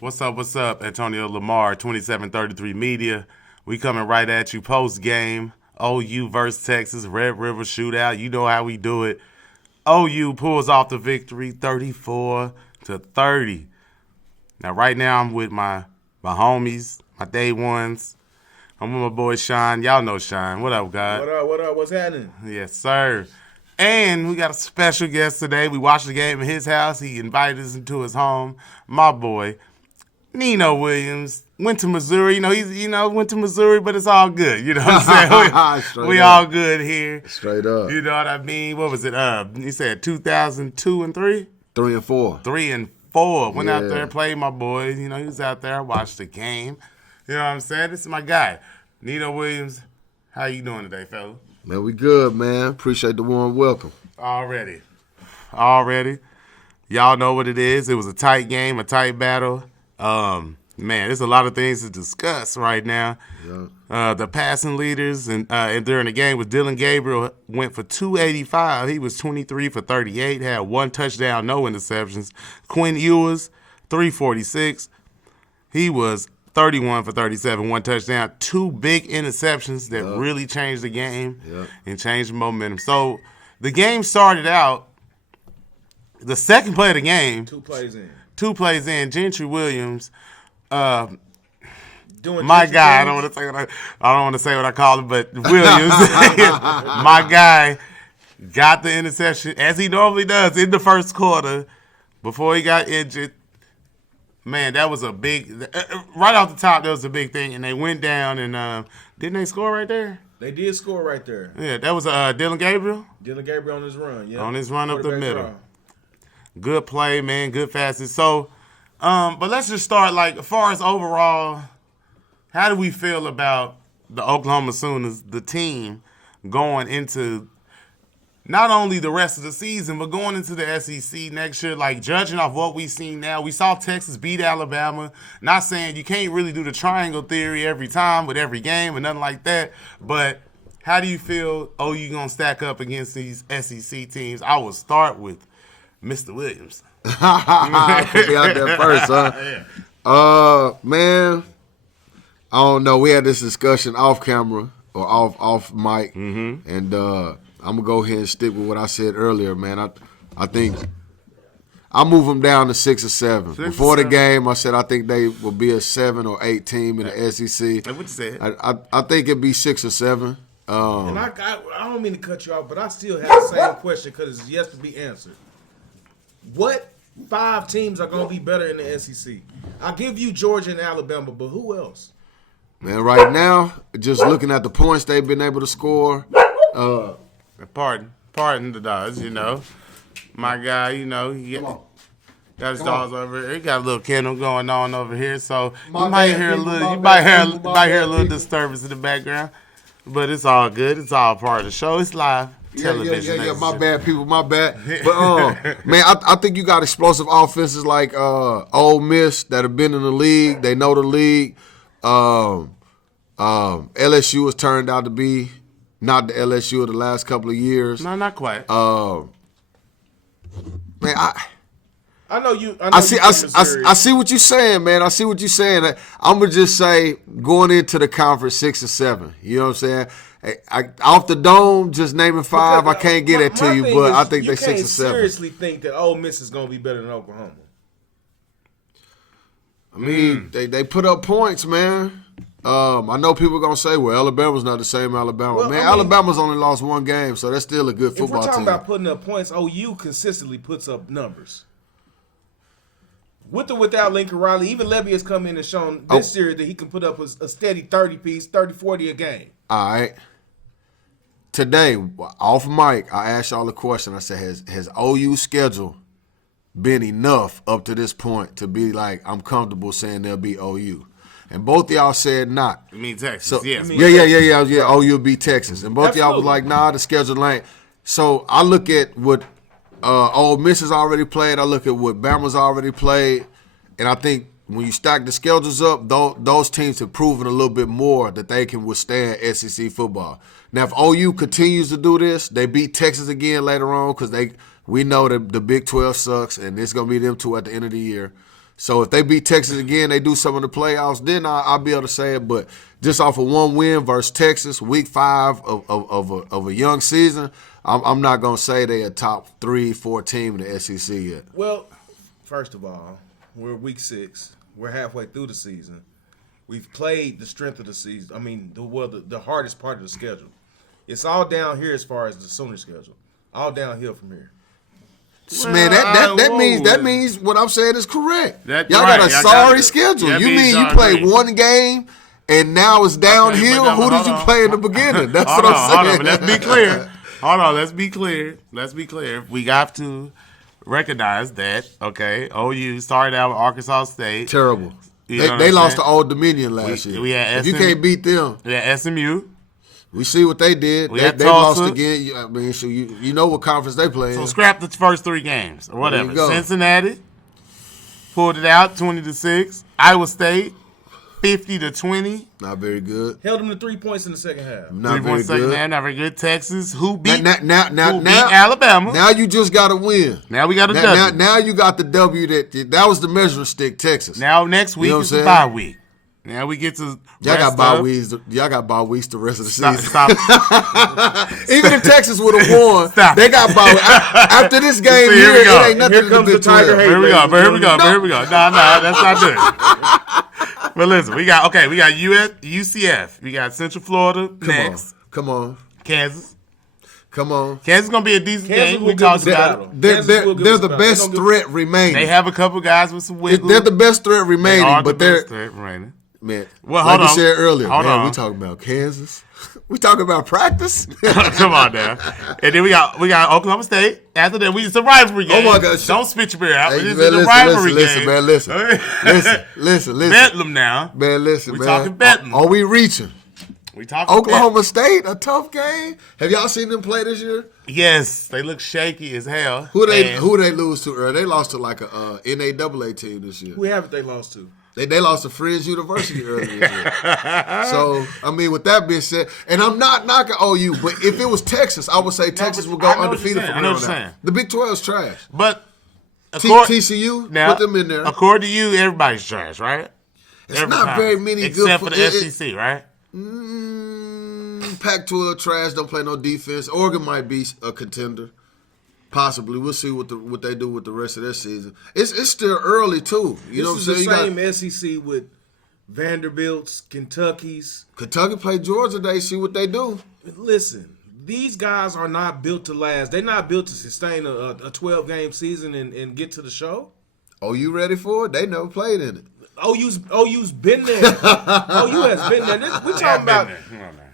What's up? What's up? Antonio Lamar, 2733 Media. We coming right at you post game. OU versus Texas, Red River shootout. You know how we do it. OU pulls off the victory, 34-30. Now, right now, I'm with my homies, my day ones. I'm with my boy Shawn. Y'all know Shawn. What up, God? What up? What up? What's happening? Yes, sir. And we got a special guest today. We watched the game in his house. He invited us into his home. My boy, Nino Williams. Went to Missouri. Went to Missouri, but it's all good. You know what I'm saying? we all good here. Straight up. You know what I mean? What was it? You said 2002 and 3? 3 and 4. 3 and 4. Went out there, played my boy. He was out there. I watched the game. You know what I'm saying? This is my guy. Nino Williams. How you doing today, fella? Man, we good, man. Appreciate the warm welcome. Already. Y'all know what it is. It was a tight game, a tight battle. Man, there's a lot of things to discuss right now. Yeah. The passing leaders and during the game with Dylan Gabriel went for 285. He was 23 for 38, had one touchdown, no interceptions. Quinn Ewers, 346. He was 31 for 37, one touchdown, two big interceptions that really changed the game and changed the momentum. So the game started out, the second play of the game. Two plays in. Gentry Williams, Doing my Gentry guy. Williams? I don't want to say what I call him, but Williams, my guy, got the interception as he normally does in the first quarter before he got injured. Man, that was a big. Right off the top, that was a big thing, and they went down and didn't they score right there? They did score right there. Yeah, that was Dylan Gabriel. Dylan Gabriel on his run. Yeah. On his run up the Quarterback middle. draw. Good play, man. Good fastest. So, but let's just start, as far as overall, how do we feel about the Oklahoma Sooners, the team, going into not only the rest of the season, but going into the SEC next year, judging off what we've seen now. We saw Texas beat Alabama. Not saying you can't really do the triangle theory every time with every game or nothing like that, but how do you feel OU going to stack up against these SEC teams? I will start with Mr. Williams. Put me out there first, huh? Man, I don't know. We had this discussion off camera or off mic, and I'm gonna go ahead and stick with what I said earlier, man. I think I'll move them down to 6 or 7. Before the game, I said I think they will be a 7 or 8 team in the SEC. What you said? I think it'd be 6 or 7. And I don't mean to cut you off, but I still have the same question because it's yet to be answered. What 5 teams are going to be better in the SEC? I'll give you Georgia and Alabama, but who else? Man, right now, just looking at the points they've been able to score. Pardon the dogs, My guy, he got his dogs over here. He got a little kennel going on over here, so you might hear a little disturbance in the background. But it's all good. It's all part of the show. It's live television. Yeah. My bad, people. My bad. But man, I think you got explosive offenses like Ole Miss that have been in the league. They know the league. LSU has turned out to be not the LSU of the last couple of years. No, not quite. Man, I know you. I see what you're saying, man. I see what you're saying. I'm gonna just say going into the conference 6 or 7. You know what I'm saying? Off the dome, just naming 5. I can't get it to you, but I think they 6 or 7. You seriously think that Ole Miss is gonna be better than Oklahoma? I mean, they put up points, man. I know people are going to say, well, Alabama's not the same Alabama. Well, Alabama's only lost 1 game, so that's still a good football team. If we're talking about putting up points, OU consistently puts up numbers. With or without Lincoln Riley, even Levy has come in and shown this year that he can put up a steady 30, 40 a game. All right. Today, off mic, I asked y'all a question. I said, has OU's schedule been enough up to this point to be like, I'm comfortable saying they'll be OU? And both of y'all said not. You mean Texas, so, yes. Yeah. OU beat Texas. And both of y'all was like, nah, the schedule ain't. So I look at what Ole Miss has already played. I look at what Bama's already played. And I think when you stack the schedules up, those teams have proven a little bit more that they can withstand SEC football. Now, if OU continues to do this, they beat Texas again later on because we know that the Big 12 sucks, and it's going to be them two at the end of the year. So if they beat Texas again, they do some of the playoffs, then I'll be able to say it. But just off of one win versus Texas, week 5 of a young season, I'm not going to say they a top 3-4 team in the SEC yet. Well, first of all, we're week 6. We're halfway through the season. We've played the strength of the season. I mean, the hardest part of the schedule. It's all down here as far as the Sooner schedule. All downhill from here. Man, that means what I'm saying is correct. Y'all right, got a sorry schedule. You mean you played one game and now it's downhill? Okay, Who did you play in the beginning? That's what I'm saying. Hold on, but let's be clear. Let's be clear. We got to recognize that, okay, OU started out with Arkansas State. Terrible. They lost to Old Dominion last year. We had if you can't beat them. We had SMU. We see what they did. They lost again. I mean, so you know what conference they play in. So scrap the first 3 games or whatever. Cincinnati pulled it out 20-6. Iowa State 50-20. Not very good. Held them to 3 points in the second half. Not very good. Not very good. Texas, who beat now, Alabama. Now you just got to win. Now we got a W. Now you got the W that was the measuring stick. Texas. Now next week is the bye week. Now we get to y'all got bye weeks. Y'all got bye weeks the rest of the season. Stop. Even if Texas would have won, they got bye weeks. After this game here it ain't nothing. Here comes the Tiger hate. Here we go. No, that's not good. But listen, we got UCF. We got Central Florida next. Come on. Kansas. Come on. Kansas gonna be a decent game. We talked about it. They're the best threat remaining. They have a couple guys with some wiggle. They're the best threat remaining, but they're man. Well, like you said earlier, we talking about Kansas. We talking about practice. Come on now. And then we got Oklahoma State. After that, it's a rivalry game. Oh my gosh! Don't spit your beer out. Hey, It's a rivalry game. Listen. Bedlam now. Man, listen, we talking Bedlam. Are we reaching? We talking Oklahoma State, a tough game. Have y'all seen them play this year? Yes, they look shaky as hell. Who they lose to? Or they lost to like a NAAA team this year. Who haven't they lost to? They lost to Friends University earlier this year. So, I mean, with that being said, and I'm not knocking OU, but if it was Texas, I would say Texas would go undefeated from here on out. The Big 12 is trash. But TCU, now, put them in there. According to you, everybody's trash, right? It's not very many except for the SEC, right? Pac-12 trash, don't play no defense. Oregon might be a contender. Possibly. We'll see what they do with the rest of their season. It's still early, too. You know what I'm saying? This is the same SEC with Vanderbilt's, Kentucky's. Kentucky play Georgia today, see what they do. Listen, these guys are not built to last. They're not built to sustain a 12-game season and get to the show. Oh, you ready for it? They never played in it. OU's been there. OU has been there. We're talking about...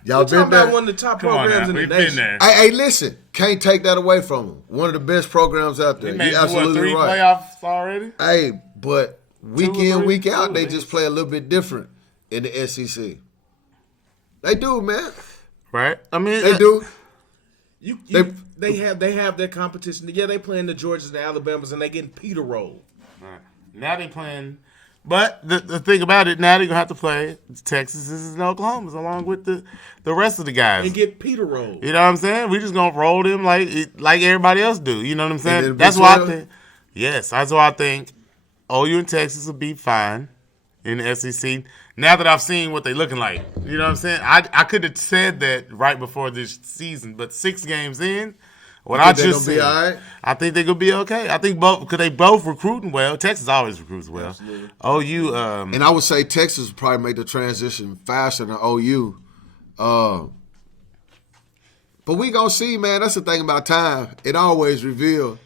Y'all We're been talking there? about one of the top programs in the nation. Hey, listen, can't take that away from them. One of the best programs out there. You're absolutely 3 right. playoffs already? Hey, but week in, week out, they just play a little bit different in the SEC. They do, man. Right? I mean, they do. They have their competition. Yeah, they playing the Georgias and the Alabamas, and they getting Peter rolled. Right. Now they playing. But the thing about it, now they're going to have to play Texas and Oklahoma along with the rest of the guys. And get Peter rolled. You know what I'm saying? We just going to roll them like everybody else do. You know what I'm saying? That's why I think. Yes, that's why I think OU and Texas will be fine in the SEC. Now that I've seen what they're looking like. You know what I'm saying? I could have said that right before this season, but 6 games in, what I just said, right? I think they're going to be okay. I think because they both recruiting well. Texas always recruits well. Absolutely. OU. And I would say Texas would probably make the transition faster than OU. But we going to see, man. That's the thing about time. It always reveals.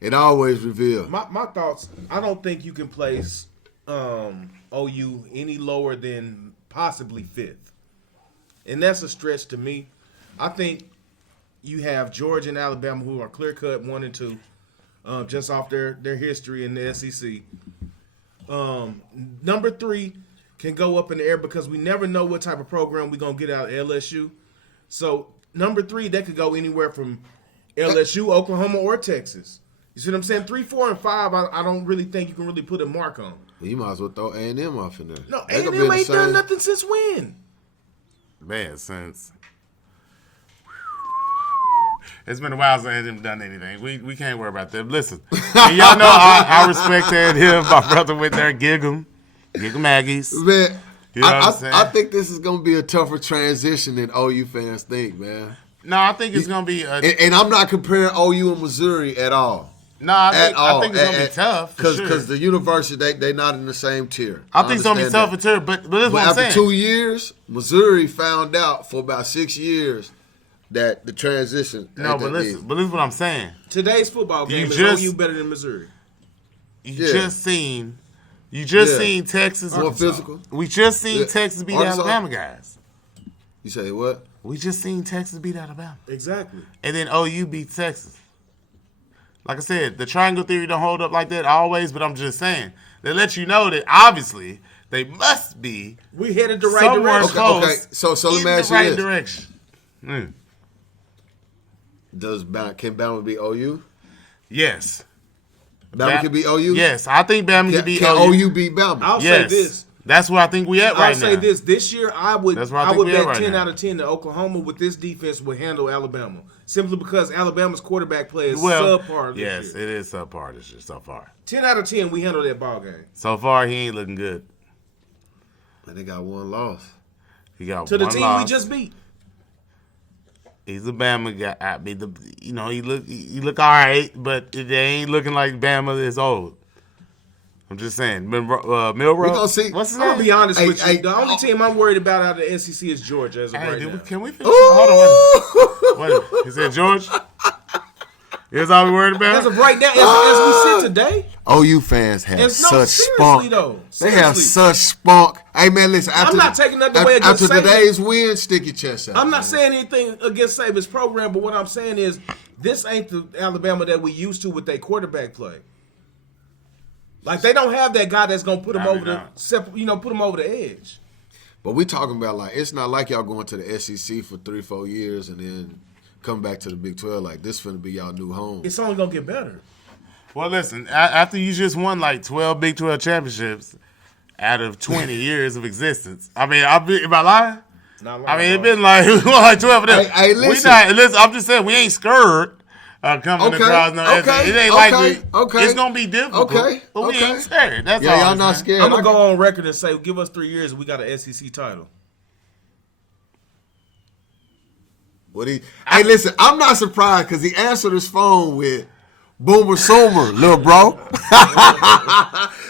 My thoughts, I don't think you can place OU any lower than possibly 5th. And that's a stretch to me. I think you have Georgia and Alabama who are clear-cut 1 and 2, just off their history in the SEC. Number 3 can go up in the air because we never know what type of program we're going to get out of LSU. So number 3, that could go anywhere from LSU, Oklahoma, or Texas. You see what I'm saying? 3, 4, and 5, I don't really think you can really put a mark on. Well, you might as well throw A&M off in there. No, A&M ain't done nothing since when? Man, since It's been a while since they've done anything. We can't worry about that. Listen, and y'all know I respect him. My brother went there, gig him Aggies. Man, You know what I'm saying? I think this is going to be a tougher transition than OU fans think, man. No, I think it's gonna be. And I'm not comparing OU and Missouri at all. No, I think it's gonna be tough because the university they not in the same tier. I think it's gonna be tough for tier, but this is what I'm after saying. 2 years, Missouri found out for about 6 years that the transition. No, but listen, this is what I'm saying. Today's football game is OU better than Missouri. You just seen Texas more physical. We just seen Texas beat Alabama guys. You say what? We just seen Texas beat Alabama. Exactly. And then OU beat Texas. Like I said, the triangle theory don't hold up like that always, but I'm just saying. They let you know that obviously they must be we headed the right direction. Okay. So let me ask you this. Direction. Can Bama beat OU? Yes. Bama can beat OU? Yes. I think Bama can beat OU. Can OU beat Bama? I'll say this. That's where I think we at right now. I'll say this. This year, I would bet right 10 now. out of 10 that Oklahoma with this defense would handle Alabama. Simply because Alabama's quarterback play is subpar this year. Yes, it is subpar this year so far. 10 out of 10, we handle that ball game. So far, he ain't looking good. And they got one loss. He got to one the team loss. we just beat. He's a Bama guy. He look all right, but they ain't looking like Bama is old. I'm just saying. Milroe. We're gonna see. What's his I'm name? gonna be honest with you. The only team I'm worried about out of the SEC is Georgia as of right now. Can we finish? Hold on. Wait. He said George. That's all we worried about. As of right now, as we sit today, OU fans have such spunk. They have such spunk. Hey man, listen. I'm not taking nothing away against after Saban. today's win. Stick your chest out. I'm not saying anything against Saban's program, but what I'm saying is this ain't the Alabama that we used to with their quarterback play. Like they don't have that guy that's gonna put them put them over the edge. But we talking about like it's not like y'all going to the SEC for 3-4 years and then come back to the Big 12 like this finna be y'all new home. It's only gonna get better. Well, listen. After you just won like 12 Big 12 championships out of 20 years of existence, I mean, am I lying? It's been like we won like 12 of them. Hey, listen. I'm just saying we ain't scared. Coming across it ain't like it's gonna be difficult. But we ain't scared. That's all. Y'all not scared. I'm gonna go on record and say, give us 3 years and we got an SEC title. Hey, listen, I'm not surprised because he answered his phone with Boomer Sooner, little bro.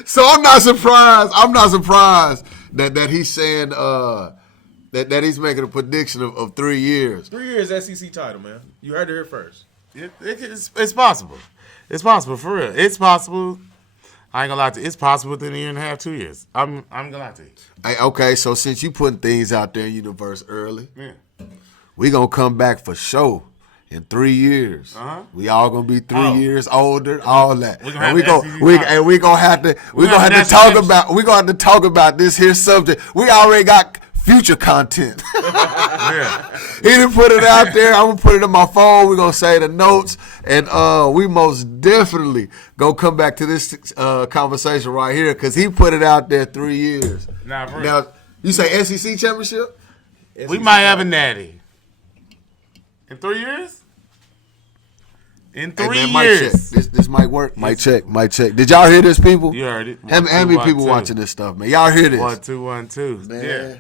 So I'm not surprised that he's saying that he's making a prediction of 3 years. 3 years SEC title, man. You heard it here first. It's possible. It's possible for real. It's possible. I ain't gonna lie to you. It's possible within a year and a half, 2 years. I'm gonna lie to you. Hey, okay, so since you putting things out there in universe early, Yeah. we gonna come back for sure in 3 years. We all gonna be 3 years older, all that. We gonna have to talk about this here subject. We already got future content. Yeah. He didn't put it out there. I'm gonna put it in my phone. We're gonna say the notes, and we most definitely gonna come back to this conversation right here because he put it out there 3 years. Now, you say SEC championship? We might have a natty in 3 years. In 3 years, this might work. Mic check. Did y'all hear this, people? You heard it. How many people watching this stuff, man? Y'all hear this? 1, 2, 1, 2. Man. Yeah.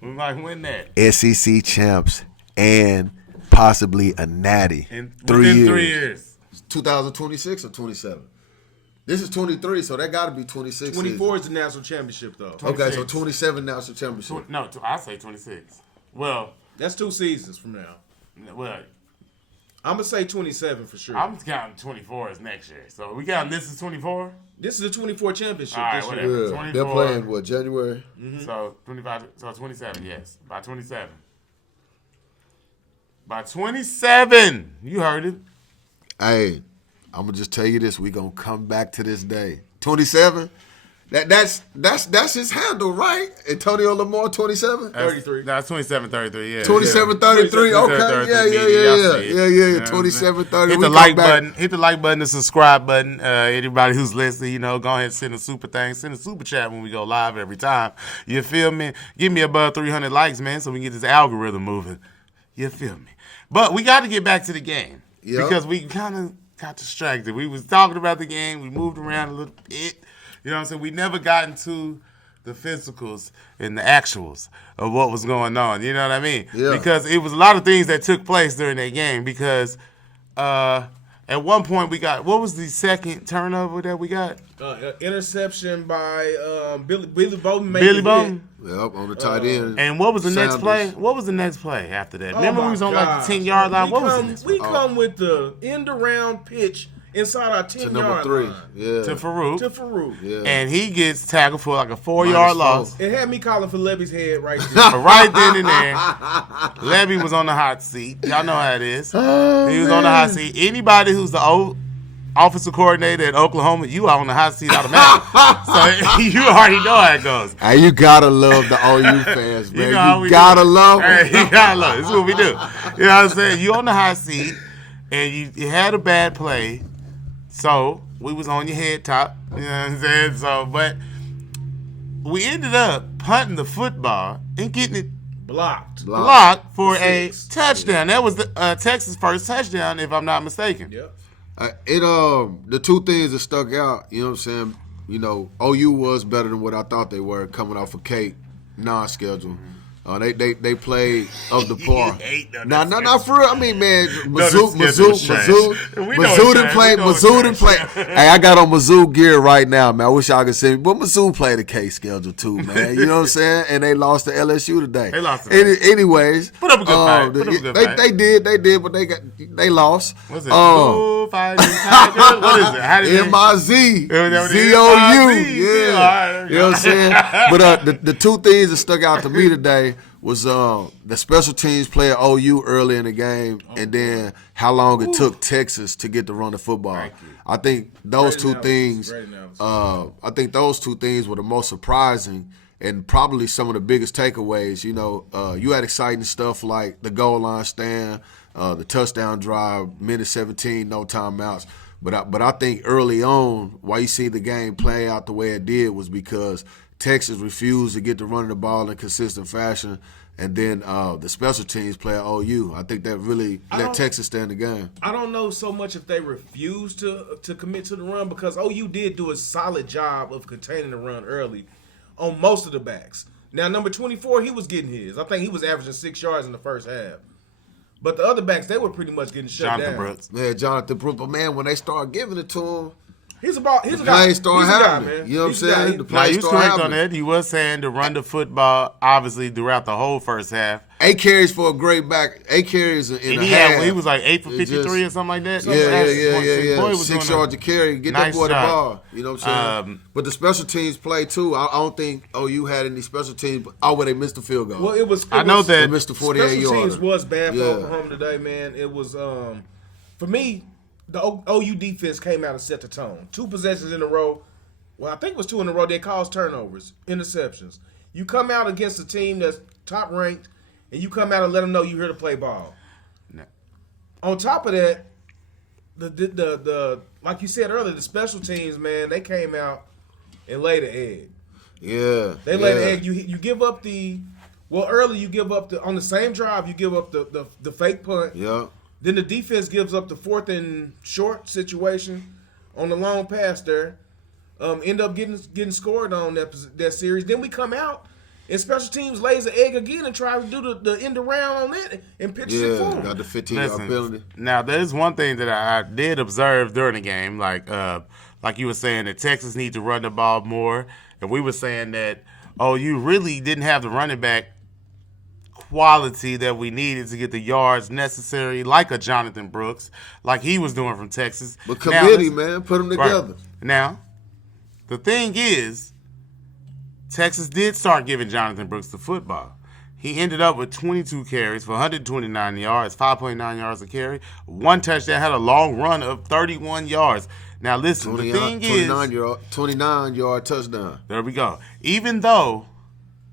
We might win that. SEC champs and possibly a natty In 3 within years. 3 years. 2026 or 27? This is 23, so that got to be 26. 24 is the national championship, though. 26. Okay, so 27 national championship. No, I say 26. Well, that's 2 seasons from now. Well, I'm going to say 27 for sure. I'm counting 24 as next year. So we counting this as 24? This is the 24 championship. All right, this whatever. year. 24. They're playing, what, January? Mm-hmm. So 25. So 27. Yes, by 27. By 27, you heard it. Hey, I'm gonna just tell you this: we gonna come back to this day. 27. That's his handle, right? Antonio Lamar, 27. 33. That's 27, 33. Yeah. 27, 33. Okay, 33, yeah. 27, 30. Hit the like button. Hit the like button, the subscribe button. Anybody who's listening, go ahead and send a super thing. Send a super chat when we go live every time. You feel me? Give me above 300 likes, man, so we can get this algorithm moving. You feel me? But we got to get back to the game because we kind of got distracted. We was talking about the game. We moved around a little bit. You know what I'm saying? We never got into the physicals and the actuals of what was going on. You know what I mean? Yeah. Because it was a lot of things that took place during that game because at one point we got, what was the second turnover that we got? Interception by Billy Bowden. Billy Bowden? Yep, on the tight end. And what was the next Sanders. play? What was the next play after that? Oh Remember we my was on like gosh. the 10-yard line? What was the next play? We come with the end-around pitch inside our 10-yard Number 3. line. Yeah. To Farouk. Yeah. And he gets tackled for like a 4-yard loss. It had me calling for Levy's head right there. But right then and there, Levy was on the hot seat. Y'all know how it is. He was on the hot seat. Anybody who's the old offensive coordinator at Oklahoma, you are on the hot seat automatically. So you already know how it goes. Hey, you gotta love the OU fans, man. You know how we gotta do. love them. Hey, you gotta love it. This is what we do. You know what I'm saying? You on the hot seat, and you had a bad play, so we was on your head top. You know what I'm saying? So, but we ended up punting the football and getting it Blocked. blocked for a 6. touchdown. That was the Texas' first touchdown, if I'm not mistaken. Yep. The two things that stuck out, you know what I'm saying? You know, OU was better than what I thought they were coming off a cake non-schedule. They played of the par. Not for real. I mean, man, Mizzou didn't play. Hey, I got on Mizzou gear right now, man. I wish y'all could see me, but Mizzou played a K schedule too, man. You know what I'm saying? And they lost to LSU today. They lost. Anyways, put up a good fight. They did, but they lost. What's it? What is it? How did MIZ. MIZ. ZOU. Yeah. Yeah. You know what I'm saying? But the two things that stuck out to me today was the special teams play at OU early in the game, and then how long it took Texas to get to run the football. I think those two things. I think those two things were the most surprising and probably some of the biggest takeaways. You know, you had exciting stuff like the goal line stand, the touchdown drive, minute 17, no timeouts. But I think early on, why you see the game play out the way it did was because Texas refused to get to running the ball in consistent fashion, and then the special teams play at OU. I think that really let Texas stay in the game. I don't know so much if they refused to commit to the run because OU did do a solid job of containing the run early on most of the backs. Now, number 24, he was getting his. I think he was averaging 6 yards in the first half. But the other backs, they were pretty much getting shut down. Brooks. Yeah, Jonathan Brooks. But, man, when they start giving it to him, he's a guy. Plays start He's a happening. guy, man. You know what I'm saying? The Now, plays he was start correct on happening. that. He was saying to run the football, obviously, throughout the whole first half. 8 carries for a great back. 8 carries in And a he half. was like 8 for 53 or something like that. Yeah. Boy was 6 doing yards to carry. Get nice that boy job. the ball. You know what I'm saying? But the special teams play, too. I don't think OU had any special teams. Where they missed the field goal. Well, it was. I know They that. missed the Special 48-yarder. teams was bad for Yeah. Oklahoma today, man. It was for me. The OU defense came out and set the tone. 2 possessions in a row. Well, I think it was 2 in a row. They caused turnovers, interceptions. You come out against a team that's top ranked, and you come out and let them know you're here to play ball. No. On top of that, the like you said earlier, the special teams, man, they came out and laid an egg. Yeah. They laid an egg. You give up early you give up on the same drive you give up the fake punt. Yeah. Then the defense gives up the 4th and short situation on the long pass there. End up getting scored on that series. Then we come out and special teams lays an egg again and try to do the end around on that and pitches it for them. Got the 15-yard penalty. Now, there's one thing that I did observe during the game, like you were saying that Texas needs to run the ball more, and we were saying that you really didn't have the running back quality that we needed to get the yards necessary, like a Jonathan Brooks, like he was doing from Texas. But committee, man, put them together. Right. Now, the thing is, Texas did start giving Jonathan Brooks the football. He ended up with 22 carries for 129 yards, 5.9 yards a carry, 1 touchdown, had a long run of 31 yards. Now, listen, the thing is... 29-yard touchdown. There we go. Even though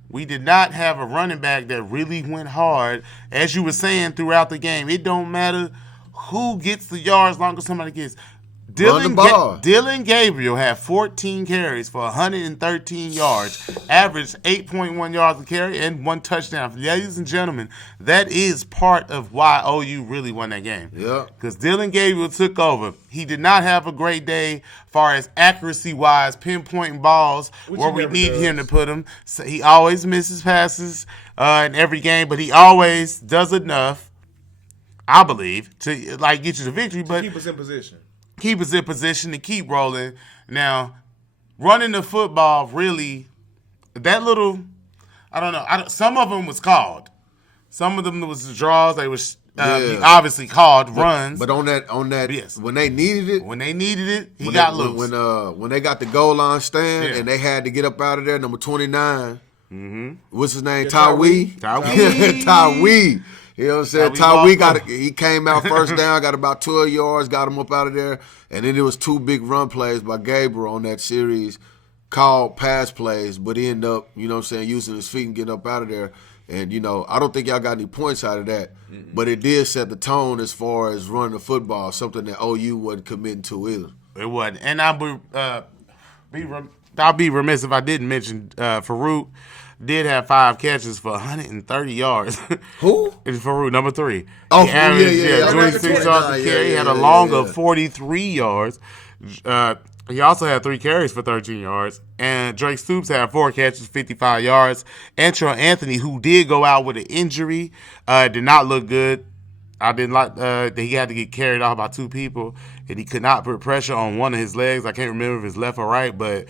we did not have a running back that really went hard, as you were saying throughout the game, it don't matter who gets the yards, as long as somebody gets. Run the ball. Dylan Gabriel had 14 carries for 113 yards, averaged 8.1 yards a carry, and 1 touchdown. Ladies and gentlemen, that is part of why OU really won that game. Yeah. Because Dylan Gabriel took over. He did not have a great day as far as accuracy-wise, pinpointing balls where we need him to put them. So he always misses passes in every game, but he always does enough, I believe, to get you the victory. But keep us in position. Keep us in position to keep rolling. Now, running the football, really, that little, I don't know. Some of them was called. Some of them was draws. They was obviously called runs. But on that, yes. when they needed it, he got loose. When they got the goal line stand and they had to get up out of there, number 29. Mm-hmm. What's his name? Tywee. Tywee. You know what I'm saying? Tywee he came out first down, got about 12 yards, got him up out of there. And then there was 2 big run plays by Gabriel on that series, called pass plays, but he ended up, you know what I'm saying, using his feet and getting up out of there. And, I don't think y'all got any points out of that. Mm-hmm. But it did set the tone as far as running the football, something that OU wasn't committing to either. It wasn't. And I'll be remiss if I didn't mention Farouk did have 5 catches for 130 yards. Who? It's Farouk, number 3. Oh, he averaged, yeah. 26 yards a carry. He had a long of 43 yards. He also had 3 carries for 13 yards. And Drake Stoops had 4 catches, 55 yards. Antron Anthony, who did go out with an injury, did not look good. I didn't like that he had to get carried off by 2 people, and he could not put pressure on one of his legs. I can't remember if it's left or right, but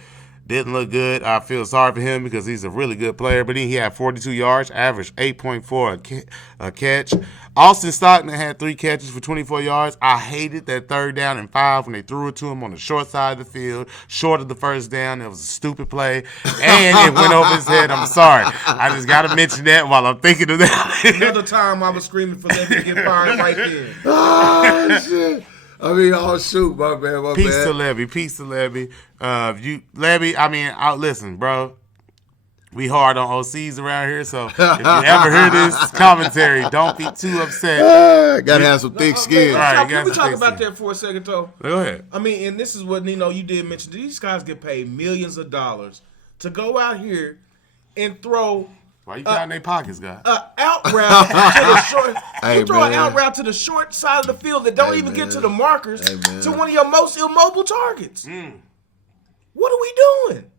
didn't look good. I feel sorry for him because he's a really good player. But then he had 42 yards, averaged 8.4 a catch. Austin Stockton had 3 catches for 24 yards. I hated that 3rd down and 5 when they threw it to him on the short side of the field, short of the first down. It was a stupid play, and it went over his head. I'm sorry. I just got to mention that while I'm thinking of that. Another time I was screaming for them to get fired right then. Oh, shit. I mean, shoot, my bad. Peace to Levy. Levy, listen, bro. We hard on OCs around here, so if you ever hear this commentary, don't be too upset. Gotta have some thick skin. Can we talk about that for a second, though? Go ahead. I mean, and this is what, Nino, you did mention. These guys get paid millions of dollars to go out here and throw... Why you counting their pockets, guy? Out route to the short. You throw an out route to the short side of the field that don't even get to the markers to one of your most immobile targets. What are we doing?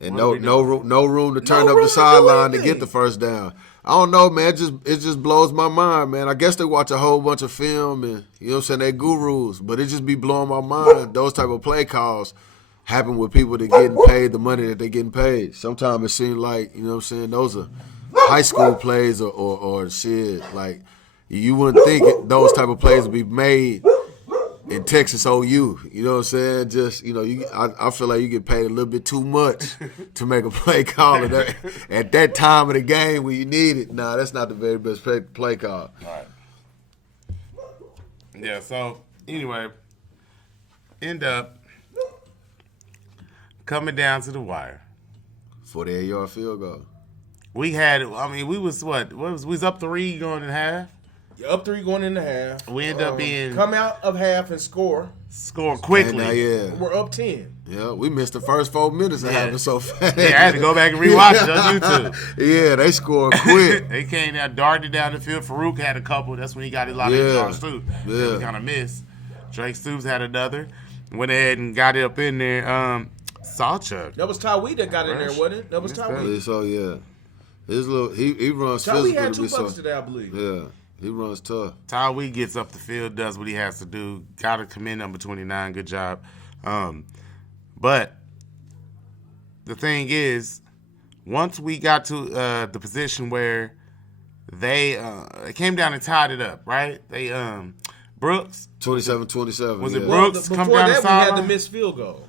And no room to turn up the sideline to get the first down. I don't know, man. It just blows my mind, man. I guess they watch a whole bunch of film and you know what I'm saying, they gurus, but it just be blowing my mind. Those type of play calls happen with people that getting paid the money that they getting paid. Sometimes it seems like, you know what I'm saying, those are high school plays or shit. Like, you wouldn't think those type of plays would be made in Texas OU. You know what I'm saying? Just, I feel like you get paid a little bit too much to make a play call at that time of the game when you need it. Nah, that's not the very best play call. All right. Yeah, so, anyway, end up coming down to the wire. 48-yard field goal. We was up 3 going in half. You're up 3 going into half. We end up being... Come out of half and score. Score quickly. We're up 10. Yeah, we missed the first 4 minutes of half so fast. Yeah, I had to go back and rewatch it on YouTube. Yeah, they scored quick. They came down, darted down the field. Farouk had a couple. That's when he got a lot of yards, too. Yeah. He kind of missed. Drake Stoops had another. Went ahead and got it up in there. Sawchuck. That was Tywee that got in there, wasn't it? That was Tywee. So, yeah. His little, he runs physical. Tywee had 2 buckets today, I believe. Yeah. He runs tough. Tywee gets up the field, does what he has to do. Got to commend number 29. Good job. But the thing is, once we got to the position where they came down and tied it up, right? They Brooks 27-27. Was it Brooks come down the sideline? Before that, we had the missed field goal.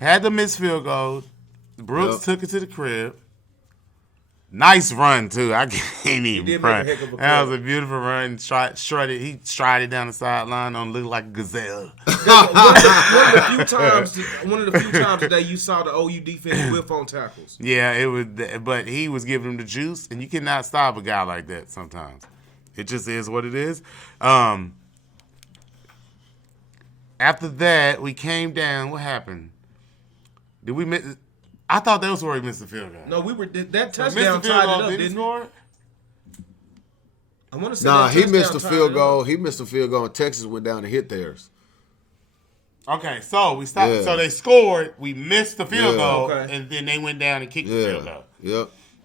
Had the missed field goal. Brooks took it to the crib. Nice run, too. I can't even front. That was a beautiful run. He strided down the sideline on look like a gazelle. One of the few times today you saw the OU defense whiff on tackles. Yeah, it was, but he was giving him the juice, and you cannot stop a guy like that sometimes. It just is what it is. After that, we came down. What happened? Did we miss? I thought that was where he missed the field goal. No, we were that So he missed touchdown the field tied goal, it up, didn't he didn't it? score? I want to say Nah, that he missed the touchdown field tied it goal. up. He missed the field goal, and Texas went down and hit theirs. Okay, so we stopped. Yeah. So they scored. We missed the field Yeah. goal, Okay. and then they went down and kicked the field goal.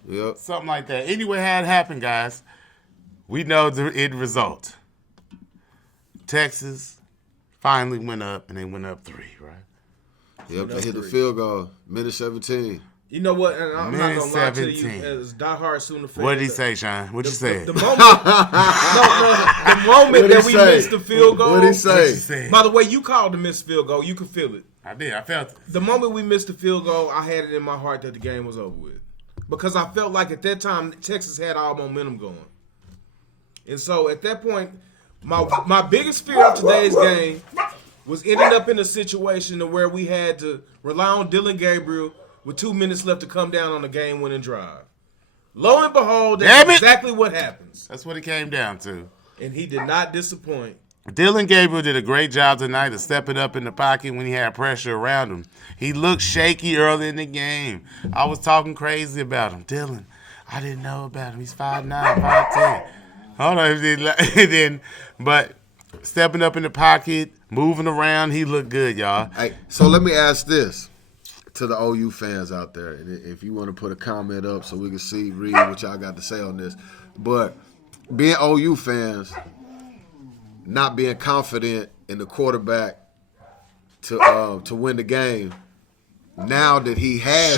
Yep. Something like that. Anyway, how it happened, guys, we know the end result. Texas finally went up, and they went up 3, right? Yep, they hit the field goal. Minute 17. You know what? And I'm not Minute gonna lie to you, 17. as diehard Sooner fan. What did he say, Shawn? What you say? The moment, the moment What'd that he we say? missed the field goal. What'd he What say? you say? By the way, you called the missed field goal. You could feel it. I did. I felt it. The moment we missed the field goal, I had it in my heart that the game was over with. Because I felt like at that time, Texas had all momentum going. And so at that point, my biggest fear of today's game was ending up in a situation to where we had to rely on Dylan Gabriel with 2 minutes left to come down on a game-winning drive. Lo and behold, Damn that's it. exactly what happens. That's what it came down to. And he did not disappoint. Dylan Gabriel did a great job tonight of stepping up in the pocket when he had pressure around him. He looked shaky early in the game. I was talking crazy about him. Dylan, I didn't know about him. He's 5'9", 5'10". Hold on. But stepping up in the pocket, moving around, he looked good, y'all. Hey, so let me ask this to the OU fans out there. And if you want to put a comment up so we can read what y'all got to say on this. But being OU fans, not being confident in the quarterback to win the game, now that he has...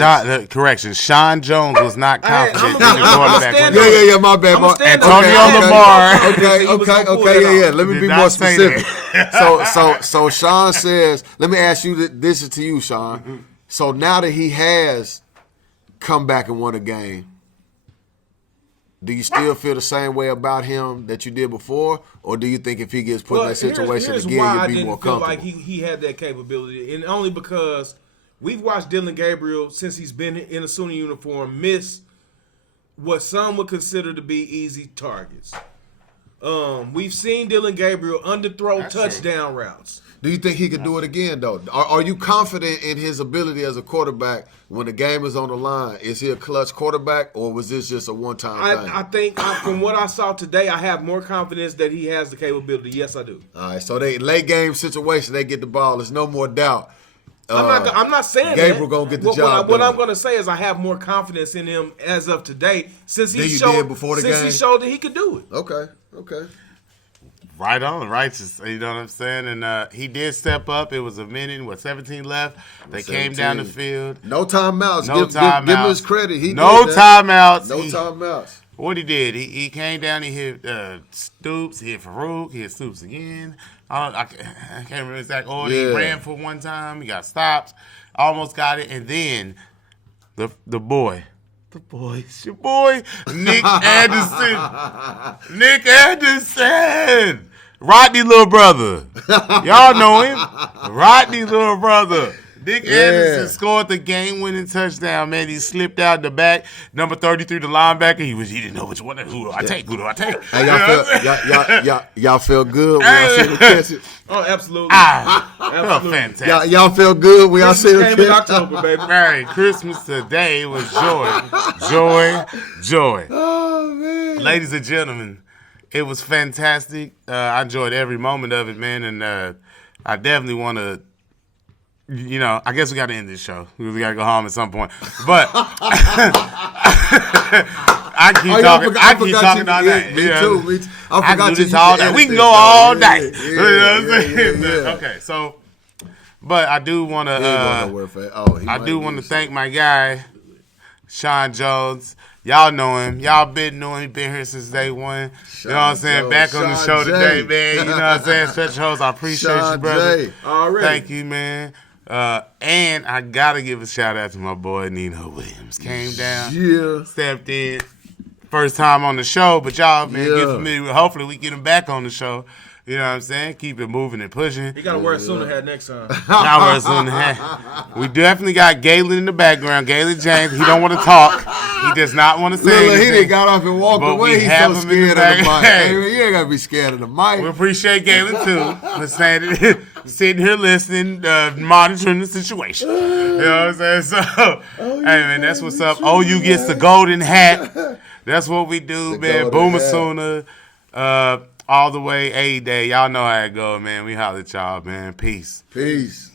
Correction, Shawn Jones was not confident in I'm the quarterback. stand Yeah, my bad. I'ma stand Antonio on that. Lamar. Okay, Let me Did be not more say specific. So Shawn says, let me ask you, this is to you, Shawn. So now that he has come back and won a game, do you still feel the same way about him that you did before? Or do you think if he gets put in that situation here's again, why you'll be more I didn't feel comfortable? like he had that capability, and only because we've watched Dylan Gabriel since he's been in a Sooner uniform miss what some would consider to be easy targets. We've seen Dylan Gabriel underthrow touchdown routes. Do you think he could do it again, though? Are you confident in his ability as a quarterback when the game is on the line? Is he a clutch quarterback, or was this just a one-time thing? I think from what I saw today, I have more confidence that he has the capability. Yes, I do. All right, so they late game situation, they get the ball. There's no more doubt. I'm not saying Gabriel that. gonna get the What job I'm done. going to say is I have more confidence in him as of today since Than he you showed did before the since game? he showed that he could do it. Okay. Right on, righteous. You know what I'm saying? And he did step up. It was a minute, 17 left. They came down the 17. field. No timeouts. No timeouts. Give him his credit. He No did that. timeouts. No timeouts. What he did, he came down, he hit Stoops, he hit Farouk, he hit Stoops again. I can't remember the exact order. He Yeah. ran for one time, he got stopped, almost got it, and then the boy, it's your boy, Nick Anderson. Nick Anderson. Rodney little brother. Y'all know him. Rodney little brother. Nick Anderson scored the game-winning touchdown, man. He slipped out in the back. Number 33, the linebacker, he didn't know which one. Who do I take? Hey, y'all feel good when y'all see the catch it? Oh, absolutely. Absolutely. Fantastic. Y'all feel good when y'all see the Came in catch? October, baby. Merry Christmas today was joy. Joy. Oh, man. Ladies and gentlemen, it was fantastic. I enjoyed every moment of it, man, and I definitely want to, I guess we got to end this show. We got to go home at some point. But I keep talking. I keep talking all night. Me too. I forgot do this you all can night. We can edit go this, all though. night. Yeah, You know what I'm saying? yeah. Okay, so, but I do want He ain't going nowhere to. for it. Oh, he I might do be want to something. thank my guy, Shawn Jones. Y'all know him. Y'all been knowing him. Been here since day one. You know what I'm saying? Jones. Back on the Shawn show J. today, man. You know what I'm saying? Special host. I appreciate you, Shawn brother. J. Already. Thank you, man. And I gotta give a shout out to my boy Nino Williams. Came down, Yeah. stepped in. First time on the show, but y'all, man, get Yeah. familiar with. Hopefully, we get him back on the show. You know what I'm saying? Keep it moving and pushing. He got to wear a Sooner hat next time. Now we're soon to have. We definitely got Galen in the background. Galen James. He don't want to talk. He does not want to say Look, he anything. done got off and walked But we away. He's have so him in the scared of the mic. back. Hey, man, you ain't got to be scared of the mic. We appreciate Galen too. Let's say it. sitting here listening, monitoring the situation. You know what I'm saying? So, hey, man, that's what's up. OU gets the golden hat. That's what we do, man. Boomer Sooner, all the way, A-Day. Y'all know how it go, man. We holler at y'all, man. Peace. Peace.